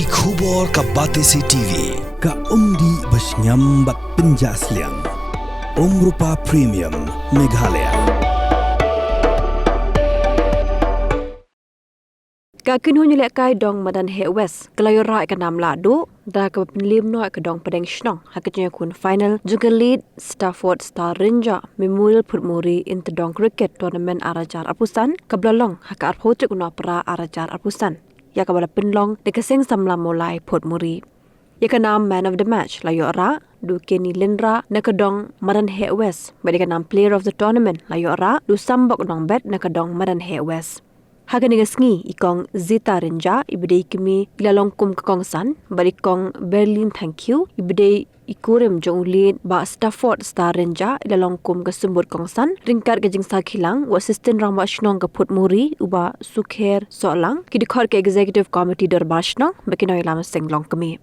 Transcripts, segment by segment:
Ki khubor ka Batesi TV ka umdi basnyam bak penjaslian Rupa Premium Meghalaya. Kakin hunyu lek kai dong madan he west kelayo rai ka nam ladu da ka penlim no ka dong padeng shnong haknya kun final juga lead Stafford Star Ranger memul putmuri inter dong cricket tournament arajar apusan kablalong haka arpotik una pra arajar apusan ya ka bala penlong de keseng samla mulai putmuri ya ka nam man of the match layo ra du Kenny Lindra na ka dong madan he west bade ka nam player of the tournament layo ra du sambok dong bet na ka dong madan he west Hagan ngi ikong Zita Renja ibide kimi ilalong kum kakongsan balik kong Berlin thank you ibide ikurem jong ulin ba Stafford Star Renja ilalong kum kasumbur kongsan ringkar gajing sakhilang wa assistant rangba shnong kaput muri uba sukher solang kidikor ke executive committee dor bashnong bakinoy lam senglong kami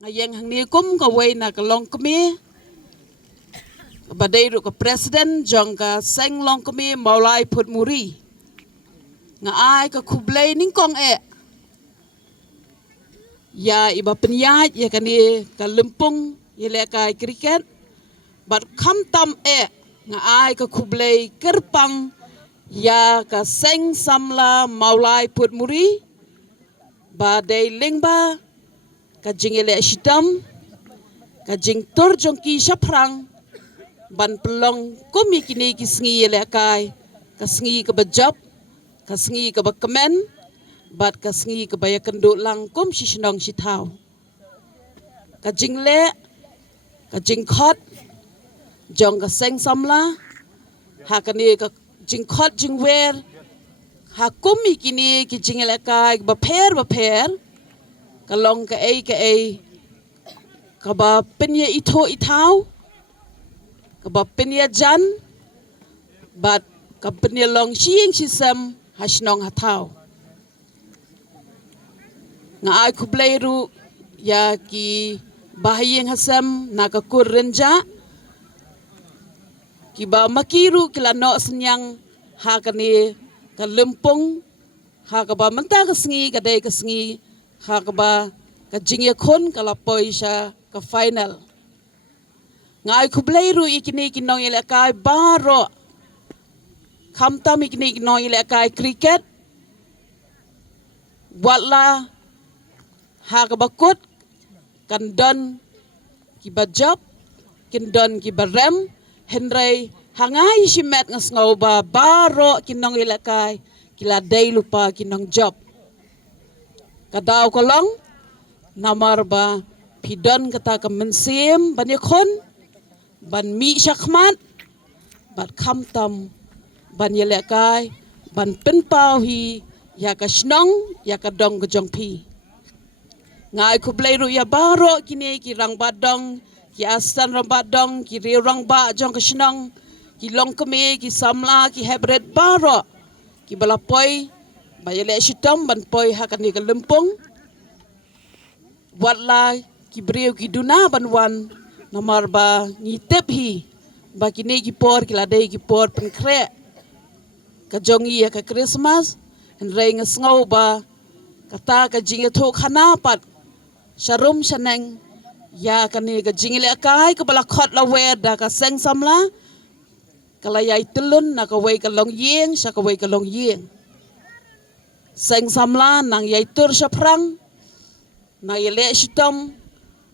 ngayeng hangni kum ka way na kalong kami badai ru ka president jong ka senglong kami maulai put muri nga ai ka kublay ning kong ya iba penyaj ya kani ka lempung ya le ka cricket bat kham tam nga ai ka kublay kerpang ya ka seng samla maulai put muri ba dei lingba ka jingele shitam ka jing tor jongki shaprang ban pelong komi kini kisngi le kai ka sngi ka bajab kasngi ka bakamen bat kasngi ka baya kendo lang kom si shnong si thau ka jingle ka jingkhot jong ka seng samla ha kani ka jingkhot jingwer ha komi kini ki jingle ka ba pher ka long ka ka ba penya itho ithau ka ba penya jan bat ka penya long siing sisam hasnong hatau nga ai kubleiru ya ki bahayeng hasam nakakur renja ki ba makiru kila no senyang ha kani ka lempung ha ka ba menta ka sngi ka dei ka sngi ha ka ba ka jingya khon ka lapoi sha ka final nga ai kubleiru ikini kinong ile kai baro Kamtam ikni no ile kai cricket watla ha ka bakut kandon ki bajab kindon ki barem henry hangai simet ngasngau ba baro kinong ile kai kila dei lupa kinong job kadaw kolong namar ba pidon kata ka mensim ban yakon ban mi shakmat bat kamtam ban yele kai ban penpau hi ya ka snong ya ka dong ka jong pi ngai ku bleiru ya baro kini ki rang badong ki asan rang badong ki ri rang ba jong ka snong ki long kemi ki samla ki hebret baro ki balapoi ba yele shitom ban poi ha ka ni ka lempung watla ki breu ki duna ban wan namar ba ni tep hi ba kini ki por ki ladai ki por pen kre ka jongi ya ka Christmas en reng ngau ba kata ka jinge tho khana pat sharum shaneng ya ka ni ka jingile kai ka bala khot la we da ka seng samla kala yai tulun na ka we ka long yeng sha ka we ka long yeng seng samla nang yai tur sha prang na yele shitom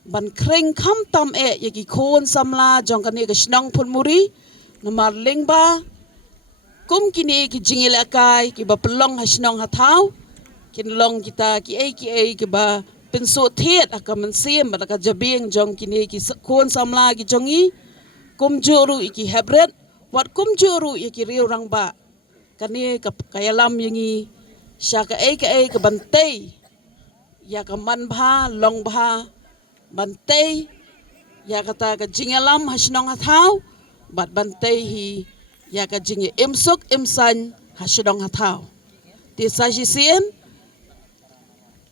ban kreng kham tam ya ki khon samla jong ka ni ka shnong phun muri namar lingba kum kini ki jingile kai ki ba pelong hasnong hathau kin long kita ki ba penso thet akamen sim ba ka jabing jong kini ki kon samla ki jongi kum juru iki hebret wat kum juru iki riu rang ba kani ka kayalam yangi syaka ka bantei ya ka man bha long bha bantei ya kata ka jingalam hasnong hathau bat bantei hi ya ka jingi imsuk imsan hasidong hathau ti sajisien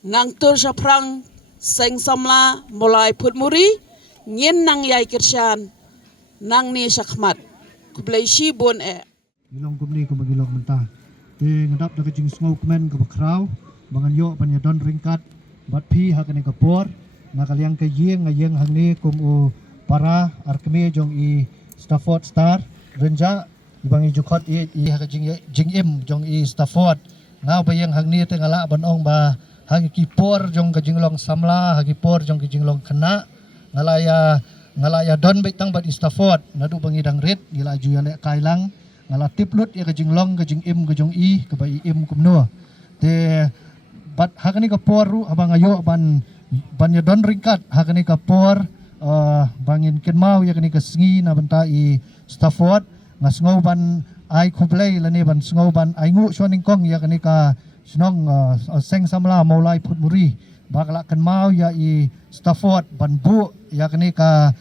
nang tur shaprang seng samla mulai putmuri ngin nang yai kirshan nang ni shakmat kublai shi bon ilong kumni ko magilong menta ngadap na kajing smoke man ka bakraw bangan yo panyadon ringkat bat pi hakani kapor nakaliang ke yeng hang ni kum u para arkmi jong i Stafford Star renja ibang i jukot i hak jing im jong i Stafford ngau bayang hang ni tengala banong ba hang kipor jong ka jinglong samla hang kipor jong ka jinglong kena ngalaya don betang bat i Stafford nadu bangidang red gila ju ya kailang ngala tiplut ya ka jinglong ka jing im ka jong i ka bai im kum no te bat hakani kapor ru abang ayo ban ya don ringkat hakani kapor bangin kenmau ya kani kesengi na benta i Stafford ngasngau ban ai kublai lani ban sngau ban ai ngu shwaning kong ya kani ka snong seng samla maulai putmuri bakla kenmau ya i Stafford ban bu ya kani ka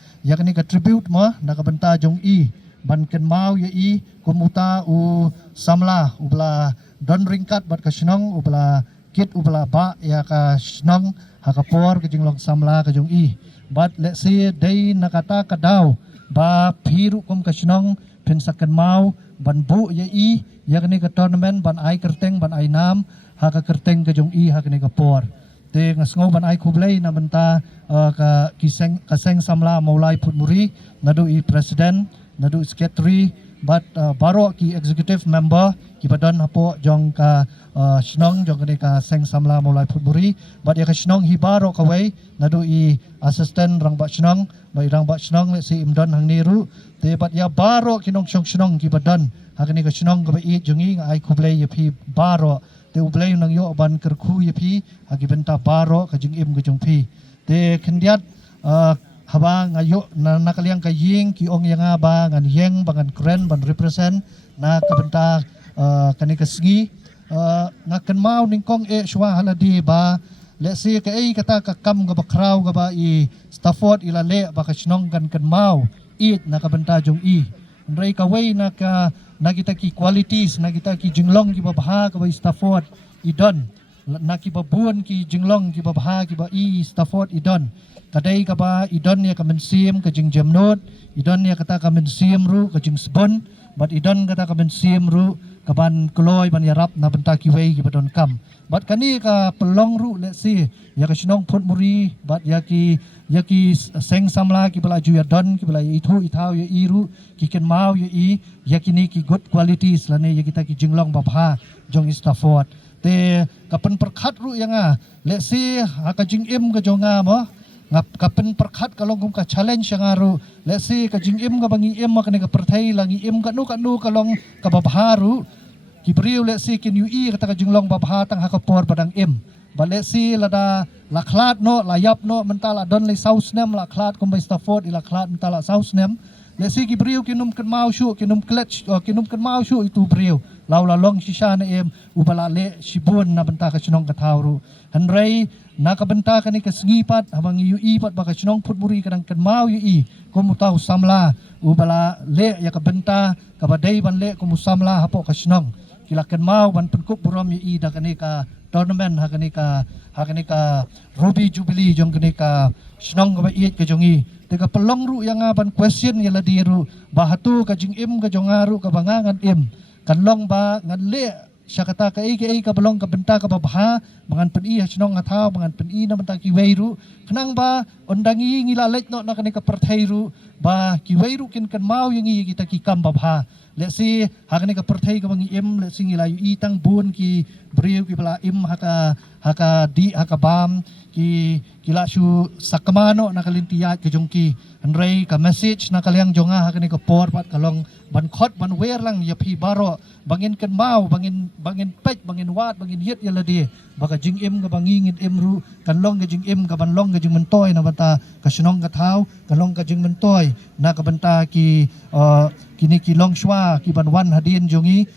tribute ma na ka benta jong i ban kenmau ya i kumuta u samla ubla don ringkat bat ka snong ubla kit ubla ba ya ka snong hakapor ka jinglong samla ka jong i but let's say day nakata kadaw ba phiru kom kasnong pensakan mau ban bu ya i ya kani ka tournament ban ai kerteng ban ai nam ha ka kerteng ka jong i ha kani ka por te ngasngau ban ai kublai na benta ka kaseng samla maulai putmuri nadu i president nadu secretary but baro ki executive member ki badan hapo jong ka snong jong kani ka seng samla maulai putmuri but ya ka snong hibaro kawai nadu i assistant rang ba snong bai rang ba snong le si imdon hang niru te bat ya baro kinong snong ki badan hakani ka snong ka bai jongi ai kublai ya phi baro te ublai nang yo ban kerku ya phi hagi benta baro ka jing im ka jong phi te khendiat haba ngayo na nakaliang ka ying ki ong yang ba ngan yeng bangan kren ban represent na ka benta kani ka sngi ngakan mau ningkong shwa haladi ba let's say ka kata ka kam ga bakraw ga ba i Stafford ilale ba ka snong kan mau it na ka benta jong i ndrai ka way na kita ki qualities na kita ki jinglong ki babha ka ba Stafford idon na ki babuan ki jinglong ki babha ki ba i Stafford idon kadai ka ba idon ya ka mensim ka jing jamnot idon ya kata ka mensim ru ka jing sbon but idon kata ka mensim ru kaban kloy ban yarap na benta ki way ki badon kam but kani ka pelong ru let's see ya ka sinong put muri but ya ki seng samla ki bala ju ya don ki bala itu itau ya iru ki ken mau ya i ya kini ki good qualities lane ya kita ki jinglong babha jong Stafford te kapen perkhat ru yang let's see ha ka jing im ka jonga mo ngap kapen perkhat kalong kum ka challenge yang aru let's see ka jing im ka bangi im ma kani ka perthai langi im ka nu kalong ka babharu ki briu let's see kin yu i kata ka jinglong babha tang ha ka por padang im but let's see lada laklat no layap no mentala don le saus nem laklat kum by Stafford ila klat mentala saus nem let's see ki briu kinum kan mau shu kinum clutch kinum kan mau shu itu briu law la long shisha na em ubala le shibun na benta ka chinong ka tawru hanrei na ka benta ka ni ka singipat habang yu ipat ba ka chinong putburi kadang kan mau yu i kumutaw samla ubala le ya ka benta ka badai ban le kumusamla hapo ka chinong kilakan mau ban penkup buram yu i da ka ni ka tournament hakani ka Ruby Jubilee jong kani ka snong ka bait ka jongi te ka pelong ru yang ban question ya ladiru bahatu ka jing im ka jongaru ka bangangan im kanlong ba ngan le syakata ka ka belong ka benta ka babha mangan peni snong ngathau mangan peni na benta ki weiru kenang ba ondangi ngilalek no na kani ka perthairu ba ki weiru kin kan mau yang kita ki kam babha let's see hakani ka perthai ka bangi im let's see ngilayu itang bun ki briu ki bala im haka bam ki kilasu sakamano nakalintiat ke jongki andrei ka message nakaliang jonga hakani ka por pat kalong ban khot ban wer lang ya phi baro bangin kan mau bangin pech bangin wat bangin yet ya ladi baka jing im ka bangingin im ru kanlong ka jing im ka banlong ka jing mentoy na bata ka sinong ka thau kanlong ka jing mentoy na ka banta ki kini ki long shwa ki banwan hadin jongi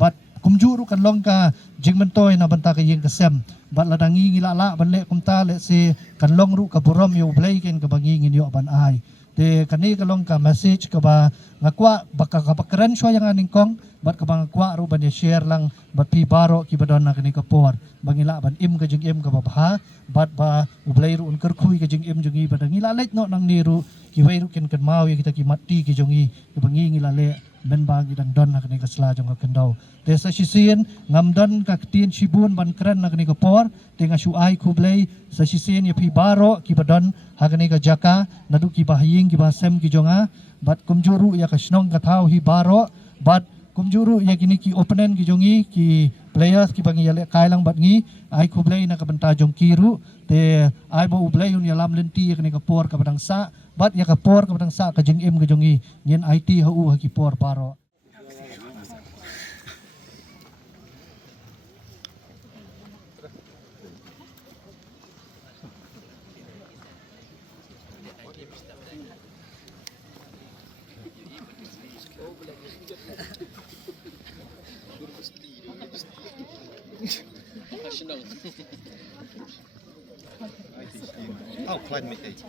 bat kumjuru kanlong ka jing mentoy na banta ka yeng kasem bat ladangi ngilala banle kumta le se kanlong ru ka burom yo blai ken ka bangingin yo ban ai te kani kalong ka message ka ba ngakwa baka kapakren shwa yang aning kong bat ka bang kwa ru ban share lang bat pi baro ki badon na kani ka por bangila ban im ka jing im ka babha bat ba ublai ru un kerkhui ka jing im jongi badang ngila lek no nang niru ki wei ru ken kan mau ya kita ki mati ki jongi ki bangi ngila le men bagi dang don nak ni ka sela jong ka kendau te sa sisien ngam don ka tin shibun ban kran nak ni ka por te nga shu ai khu blei sa sisien ya pi baro ki badon ha ni ka jaka nadu ki bahing ki basem ki jonga bat kumjuru ya ka snong ka thau hi baro bat kumjuru ya kini ki opponent ki jongi ki players ki bangi yale kai lang bat ngi ai khu blei na ka banta jong kiru te ai bo blei un ya lam lenti ya ni ka por ka badang sa bat ya ka por ka badang sa ka jeng em ka jongi nyen IT hu ha ki por baro Oh, climate change.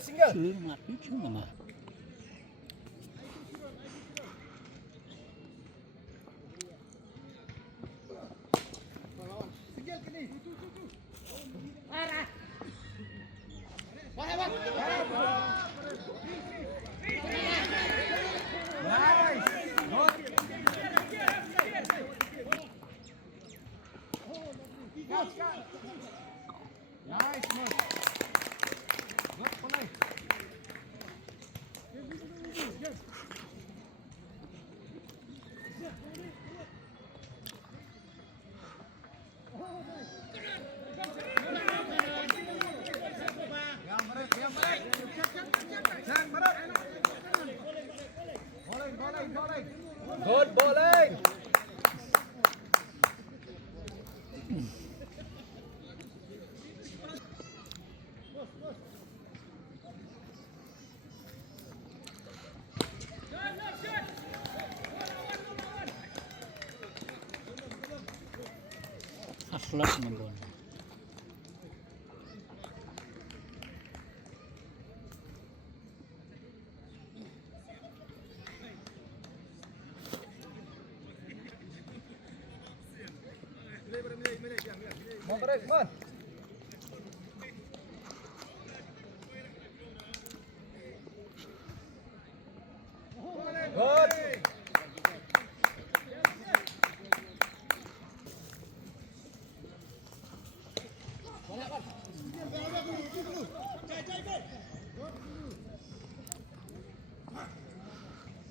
Single. Good bowling. Flat nombor.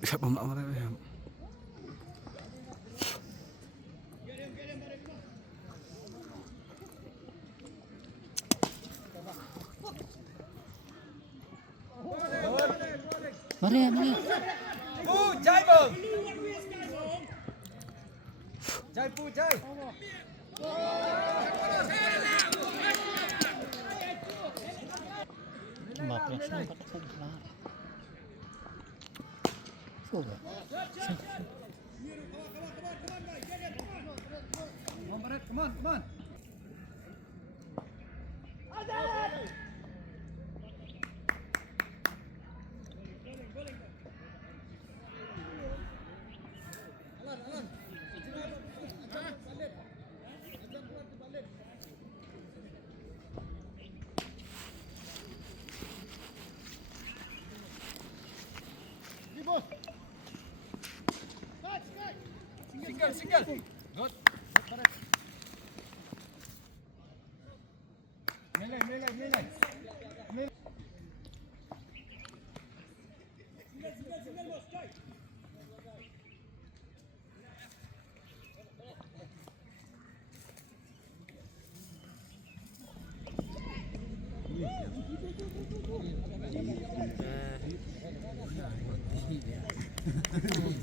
Siapa mak mereka? Mari. Jai mừng. Jai pu jai. Mà pressure bắt không là. Phù hợp. Come on. Single. Good. Melee.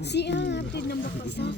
Siap di nombor kosong.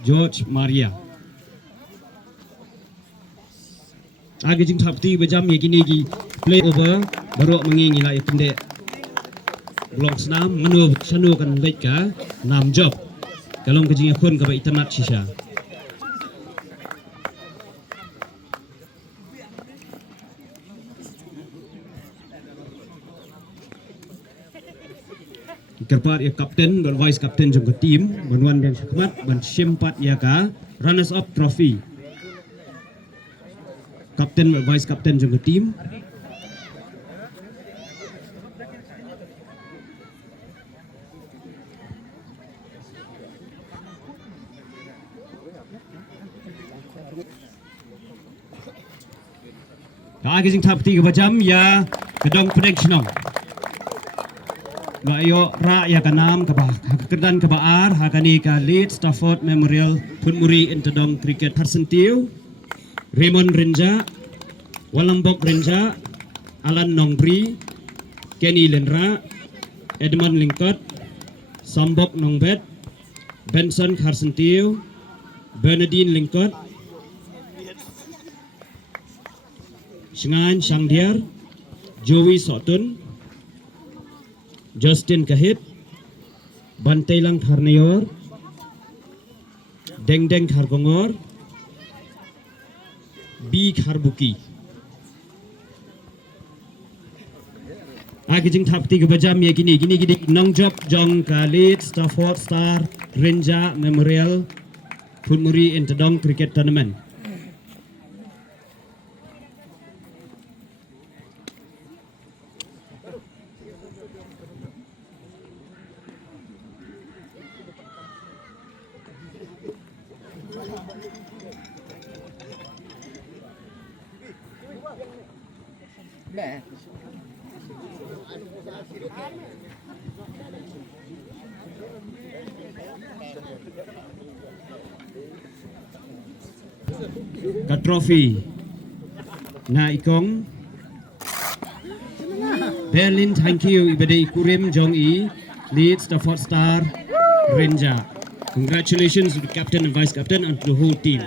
George Maria. Agi jing thapti bejam ye kini gi play over baru mengingi la ipende blok senam menu sanu kan leka nam job kalong kejing akun ka itamat shisha. Kerpat ya kapten dan vice kapten jong tim banwan dan khidmat ban sempat ya ka runners up trophy. Kapten dan vice kapten jong tim Kagizing tap 3 jam ya kedong prediction Bayo ra ya kanam ka ba kedan ka baar hakani ka Lead Stafford Memorial Phunmuri Intadong Cricket Persentiu Raymond Renja Walambok Renja Alan Nongbri Kenny Lenra Edmund Lingkot Sambok Nongbet Benson Karsentiu Bernardine Lingkot Shangan Shangdiar Joey Sotun Justin Kahit Bantailang Karnayor Dengdeng Kargongor B Karbuki Agijing Tapti Gabajam ya gini Nongjob Jong Khalid Stafford Star Renja Memorial Phunmuri Intadong Cricket Tournament. Ka trophy na ikong Berlin, thank you ibade ikurim jong i Lead Stafford Star Renja. Congratulations to the captain and vice captain and to the whole team.